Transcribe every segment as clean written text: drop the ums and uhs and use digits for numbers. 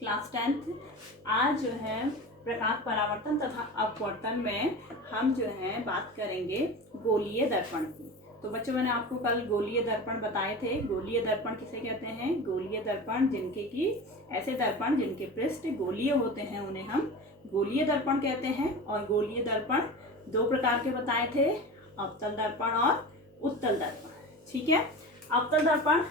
Class 10th। आज जो है प्रकाश परावर्तन तथा अपवर्तन में हम जो है बात करेंगे गोलीय दर्पण की। तो बच्चों, मैंने आपको कल गोलीय दर्पण बताए थे। गोलीय दर्पण किसे कहते हैं? गोलीय दर्पण जिनके की ऐसे दर्पण जिनके पृष्ठ गोलीय होते हैं उन्हें हम गोलीय दर्पण कहते हैं। और गोलीय दर्पण दो प्रकार के बताए थे, अवतल दर्पण और उत्तल दर्पण। ठीक है, अवतल दर्पण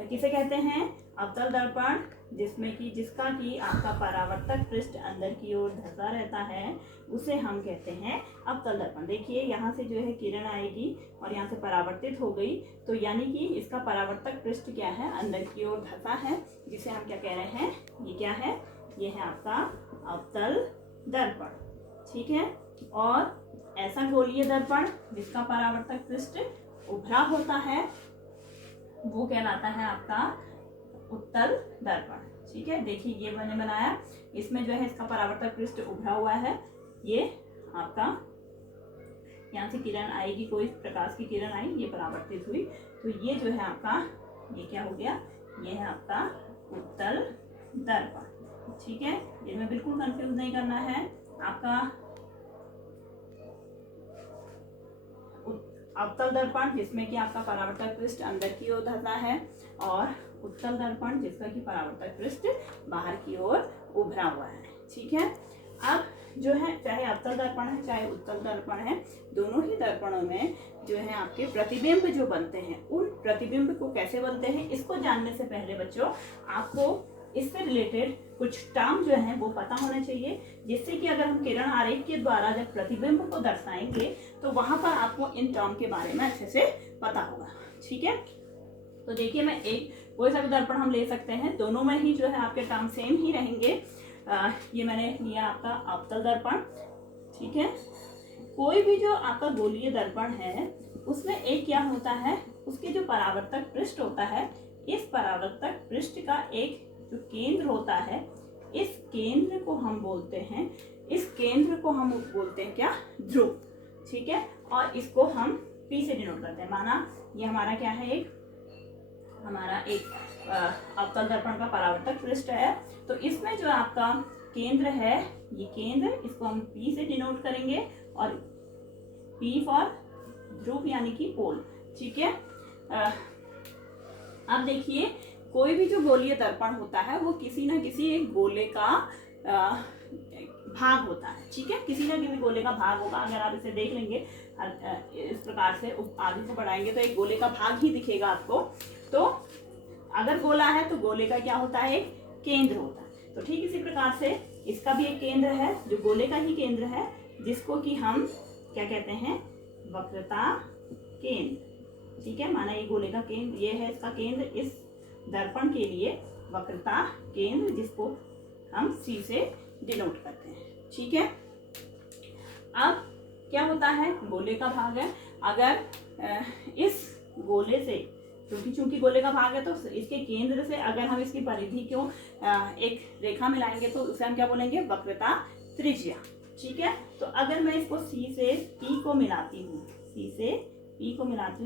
किसे कहते हैं? अवतल दर्पण जिसका कि आपका परावर्तक पृष्ठ अंदर की ओर धंसा रहता है, उसे हम कहते हैं अवतल दर्पण। देखिए, यहाँ से जो है किरण आएगी और यहाँ से परावर्तित हो गई, तो यानी कि इसका परावर्तक पृष्ठ क्या है? अंदर की ओर धंसा है, जिसे हम क्या कह रहे हैं? ये क्या है? ये है आपका अवतल दर्पण। ठीक है, और ऐसा गोलीय दर्पण जिसका परावर्तक पृष्ठ उभरा होता है वो कहलाता है आपका उत्तल दर्पण। ठीक है, देखिए ये मैंने बनाया, इसमें जो है इसका परावर्तक पृष्ठ उभरा हुआ है। ये आपका यहाँ से किरण आएगी, कोई प्रकाश की किरण आई, ये परावर्तित हुई, तो ये जो है आपका, ये क्या हो गया? ये है आपका उत्तल दर्पण। ठीक है, इसमें बिल्कुल कंफ्यूज नहीं करना है। आपका अवतल दर्पण जिसमें कि आपका परावर्तक पृष्ठ अंदर की ओर धंसा है, और उत्तल दर्पण जिसका कि परावर्तक पृष्ठ बाहर की ओर उभरा हुआ है। ठीक है, अब जो है चाहे अवतल दर्पण है चाहे उत्तल दर्पण है, दोनों ही दर्पणों में जो है आपके प्रतिबिंब जो बनते हैं, उन प्रतिबिंब को कैसे बनते हैं इसको जानने से पहले बच्चों आपको इससे रिलेटेड कुछ टर्म जो है वो पता होना चाहिए, जिससे कि अगर हम किरण आरेख के द्वारा जब प्रतिबिंब को दर्शाएंगे तो वहां पर आपको इन टर्म के बारे में अच्छे से पता होगा। ठीक है, तो देखिए, मैं कोई सा भी दर्पण हम ले सकते हैं, दोनों में ही जो है आपके टर्म सेम ही रहेंगे। ये मैंने लिया आपका अवतल दर्पण। ठीक है, कोई भी जो आपका गोलीय दर्पण है उसमें एक क्या होता है, उसके जो परावर्तक पृष्ठ होता है, इस परावर्तक पृष्ठ का एक जो केंद्र होता है, इस केंद्र को हम बोलते हैं, क्या? ध्रुव। ठीक है, और इसको हम P से डिनोट करते हैं। माना ये हमारा क्या है? हमारा एक अवतल दर्पण का परावर्तक पृष्ठ है, तो इसमें जो आपका केंद्र है, ये केंद्र, इसको हम P से डिनोट करेंगे, और P फॉर ध्रुव यानी कि पोल। ठीक है, अब देखिए, कोई भी जो गोलीय दर्पण होता है वो किसी न किसी एक गोले का भाग होता है। ठीक है, किसी न किसी गोले का भाग होगा। अगर आप इसे देख लेंगे इस प्रकार से आगे को बढ़ाएंगे तो एक गोले का भाग ही दिखेगा आपको। तो अगर गोला है तो गोले का क्या होता है? एक केंद्र होता है। तो ठीक इसी प्रकार से इसका भी एक केंद्र है जो गोले का ही केंद्र है, जिसको कि हम क्या कहते हैं? वक्रता केंद्र। ठीक है, माना ये गोले का केंद्र, ये है इसका केंद्र, इस दर्पण के लिए वक्रता केंद्र, जिसको हम C से डिनोट करते हैं। ठीक है, अब क्या होता है? गोले का भाग है, अगर इस गोले से, चूंकि गोले का भाग है तो इसके केंद्र से अगर हम इसकी परिधि को एक रेखा मिलाएंगे तो उसे हम क्या बोलेंगे? वक्रता त्रिज्या। ठीक है, तो अगर मैं इसको C से P को मिलाती हूँ,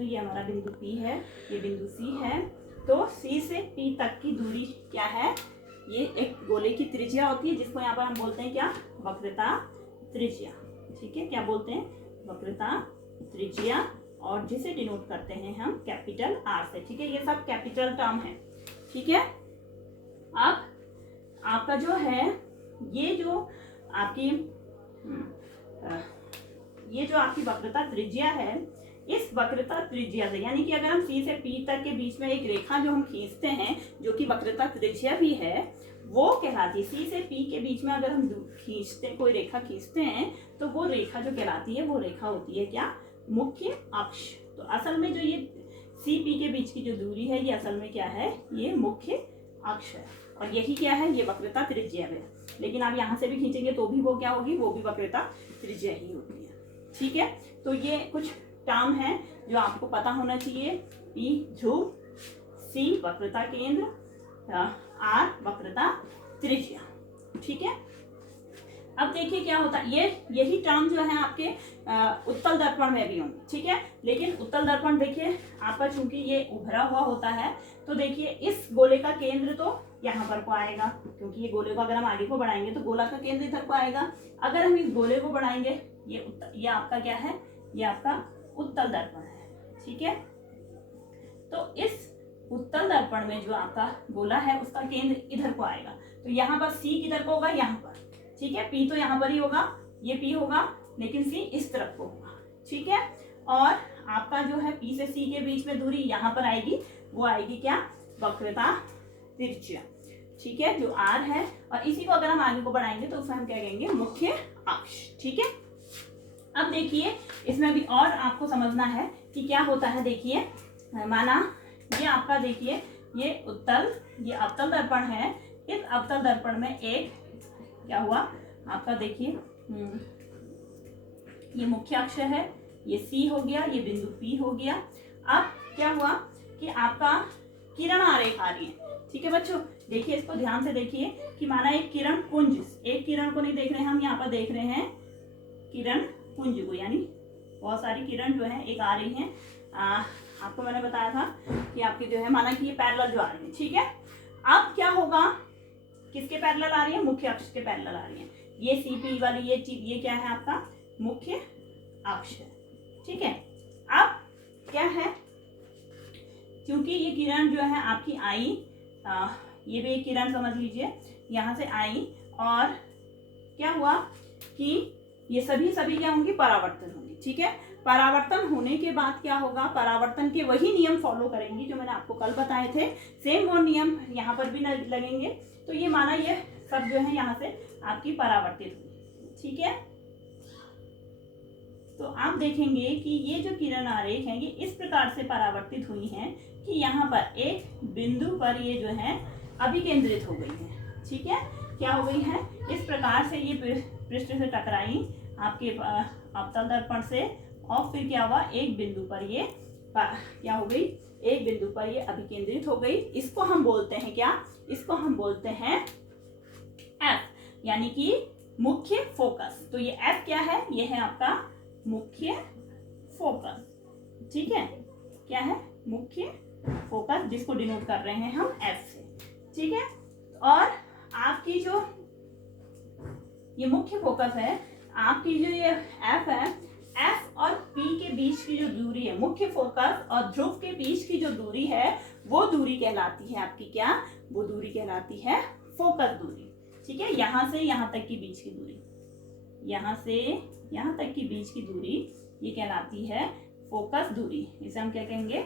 ये हमारा बिंदु P है, ये बिंदु C है, तो C से P तक की दूरी क्या है? ये एक गोले की त्रिज्या होती है, जिसको यहाँ पर हम बोलते हैं क्या? वक्रता त्रिज्या। ठीक है, क्या बोलते हैं? वक्रता त्रिज्या, और जिसे डिनोट करते हैं हम कैपिटल R से। ठीक है, ये सब कैपिटल टर्म है। ठीक है, अब आपका जो है ये जो आपकी वक्रता त्रिज्या है, इस वक्रता त्रिज्या से, यानी कि अगर हम C से P तक के बीच में एक रेखा जो हम खींचते हैं, जो कि वक्रता त्रिज्या भी है, वो कहलाती है। C से P के बीच में अगर हम कोई रेखा खींचते हैं तो वो रेखा जो कहलाती है, वो रेखा होती है क्या? मुख्य अक्ष। तो असल में जो ये C P के बीच की जो दूरी है, ये असल में क्या है? ये मुख्य अक्ष है, और यही क्या है? ये वक्रता त्रिज्या है। लेकिन आप यहाँ से भी खींचेंगे तो भी वो क्या होगी? वो भी वक्रता त्रिज्या ही होती है। ठीक है, तो ये कुछ टर्म है जो आपको पता होना चाहिए। P ध्रुव, C वक्रता केंद्र, R वक्रता त्रिज्या। ठीक है, अब देखिए क्या होता है, यही टर्म जो है आपके उत्तल दर्पण में भी होंगे। ठीक है, लेकिन उत्तल दर्पण देखिए आपका चूंकि ये उभरा हुआ होता है, तो देखिए इस गोले का केंद्र तो यहाँ पर को आएगा, क्योंकि ये गोले को अगर हम आगे को बढ़ाएंगे तो गोला का केंद्र इधर को आएगा। अगर हम इस गोले को बढ़ाएंगे, ये आपका क्या है, ये आपका उत्तल दर्पण है, ठीक है। तो इस उत्तल दर्पण में जो आपका गोला है उसका केंद्र इधर को आएगा, तो यहाँ पर सी किधर को होगा, यहाँ पर, ठीक है। पी तो यहाँ पर ही होगा, ये पी होगा, लेकिन सी इस तरफ को होगा, ठीक है। और आपका जो है पी से सी के बीच में दूरी यहाँ पर आएगी, वो आएगी क्या, वक्रता त्रिज्या, ठीक है, जो आर है। और इसी को अगर हम आगे को बढ़ाएंगे तो उसमें हम क्या कहेंगे, मुख्य अक्ष, ठीक है। अब देखिए इसमें भी और आपको समझना है कि क्या होता है। देखिए माना ये आपका, देखिए ये उत्तल, ये अवतल दर्पण है। इस अवतल दर्पण में एक क्या हुआ आपका, देखिए ये मुख्य अक्ष है, ये सी हो गया, ये बिंदु पी हो गया। अब क्या हुआ कि आपका किरण आरेख आ रही है, ठीक है बच्चों। देखिए इसको ध्यान से देखिए कि माना एक किरण पुंज, एक किरण को नहीं देख रहे हैं हम, यहाँ पर देख रहे हैं किरण पुंज को, यानी बहुत सारी किरण जो है एक आ रही हैं। आपको मैंने बताया था कि आपकी जो है माना कि ये पैरेलल जो आ रही है, ठीक है। अब क्या होगा, किसके पैरेलल आ रही है, मुख्य अक्ष के पैरेलल आ रही है। ये सीपी वाली ये चीज, ये क्या है आपका मुख्य अक्ष है, ठीक है। अब क्या है, क्योंकि ये किरण जो है आपकी आई, ये भी एक किरण समझ लीजिए, यहाँ से आई, और क्या हुआ कि ये सभी क्या होंगी, परावर्तन होंगी, ठीक है। परावर्तन होने के बाद क्या होगा, परावर्तन के वही नियम फॉलो करेंगी जो मैंने आपको कल बताए थे, सेम वो नियम यहाँ पर भी लगेंगे। तो ये माना ये सब जो है यहाँ से आपकी परावर्तित हुई, ठीक है। तो आप देखेंगे कि ये जो किरण आरेख है ये इस प्रकार से परावर्तित हुई हैं कि यहाँ पर एक बिंदु पर ये जो है अभिकेंद्रित हो गई है, ठीक है। क्या हो गई है, इस प्रकार से ये पृष्ठ से टकराई आपके अवतल दर्पण से, और फिर क्या हुआ, एक बिंदु पर ये क्या हो गई, एक बिंदु पर ये अभिकेंद्रित हो गई। इसको हम बोलते हैं क्या, इसको हम बोलते हैं एफ, यानी कि मुख्य फोकस। तो ये एफ क्या है, ये है आपका मुख्य फोकस, ठीक है। क्या है, मुख्य फोकस, जिसको डिनोट कर रहे हैं हम एफ से, ठीक है। और आपकी जो ये मुख्य फोकस है, आपकी जो ये एफ है, एफ और पी के बीच की जो दूरी है, मुख्य फोकस और ध्रुव के बीच की जो दूरी है, वो दूरी कहलाती है आपकी क्या, वो दूरी कहलाती है फोकस दूरी, ठीक है। यहाँ से यहाँ तक की बीच की दूरी, यहाँ से यहाँ तक की बीच की दूरी ये कहलाती है फोकस दूरी। इसे हम क्या कहेंगे,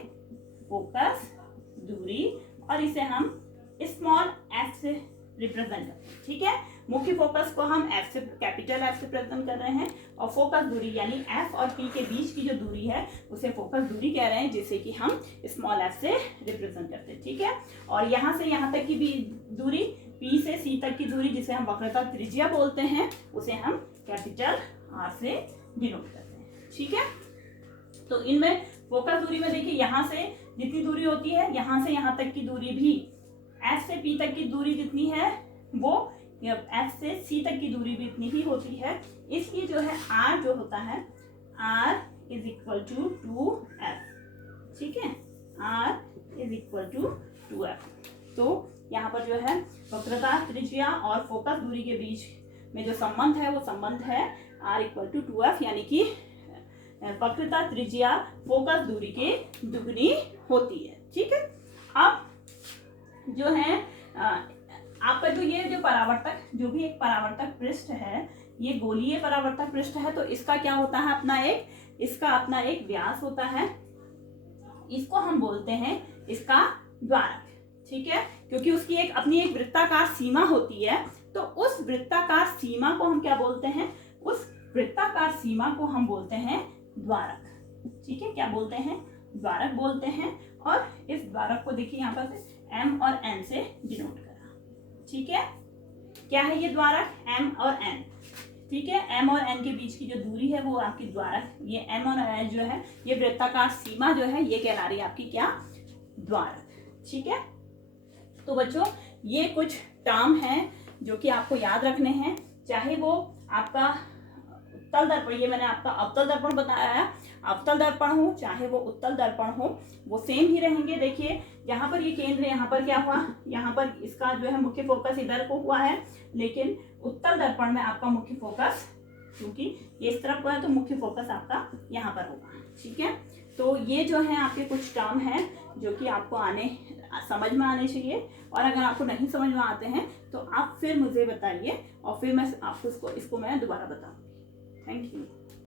फोकस दूरी, और इसे हम स्मॉल एफ से रिप्रेजेंट करते हैं, ठीक है। मुख्य फोकस को हम एफ से, कैपिटल एफ से प्रेजेंट कर रहे हैं, और फोकस दूरी यानी एफ और पी के बीच की जो दूरी है उसे फोकस दूरी कह रहे हैं, जिसे कि हम स्मॉल एफ से रिप्रेजेंट करते हैं, ठीक है। और यहाँ से यहाँ तक की भी दूरी, पी से सी तक की दूरी, जिसे हम वक्रता त्रिज्या बोलते हैं, उसे हम कैपिटल आर से डिनोट करते हैं, ठीक है। तो इनमें फोकस दूरी में देखिए यहाँ से जितनी दूरी होती है, यहाँ से यहाँ तक की दूरी भी, एफ से पी तक की दूरी जितनी है वो एफ से सी तक की दूरी भी इतनी ही होती है। इसलिए जो है आर जो होता है, are is equal to 2f, ठीक है, are is equal to 2f। तो यहाँ पर जो है वक्रता त्रिज्या और फोकस दूरी के बीच में जो संबंध है वो संबंध है आर इक्वल टू 2f, यानी कि वक्रता त्रिज्या फोकस दूरी के दुगनी होती है, ठीक है। अब जो है आपका जो ये जो परावर्तक, जो भी एक परावर्तक पृष्ठ है, ये गोलीय परावर्तक पृष्ठ है, तो इसका क्या होता है, अपना एक, इसका अपना एक व्यास होता है, इसको हम बोलते हैं इसका द्वारक, ठीक है। क्योंकि उसकी एक अपनी एक वृत्ताकार सीमा होती है, तो उस वृत्ताकार सीमा को हम क्या बोलते हैं, उस वृत्ताकार सीमा को हम बोलते हैं द्वारक, ठीक है। क्या बोलते हैं, द्वारक बोलते हैं। और इस द्वारक को देखिए यहाँ पर से एम और एन से डिनोट करा, ठीक है। क्या है ये द्वारक, एम और एन, ठीक है। एम और एन के बीच की जो दूरी है वो आपकी द्वारक, ये एम और एन जो है ये वृत्ताकार सीमा जो है ये कहला रही है आपकी क्या, द्वारक, ठीक है। तो बच्चों ये कुछ टर्म हैं जो कि आपको याद रखने हैं, चाहे वो आपका उत्तल दर्पण, ये मैंने आपका अवतल दर्पण बताया है, अवतल दर्पण हो चाहे वो उत्तल दर्पण हो वो सेम ही रहेंगे। देखिए यहाँ पर ये केंद्र, यहाँ पर क्या हुआ, यहाँ पर इसका जो है मुख्य फोकस इधर को हुआ है, लेकिन उत्तल दर्पण में आपका मुख्य फोकस, क्योंकि ये इस तरफ हुआ है तो मुख्य फोकस आपका यहाँ पर होगा। ठीक है, तो ये जो है आपके कुछ टर्म हैं जो कि आपको समझ में आने चाहिए, और अगर आपको नहीं समझ में आते हैं तो आप फिर मुझे बताइए और फिर मैं आपको इसको मैं दोबारा बताऊंगी। Thank you.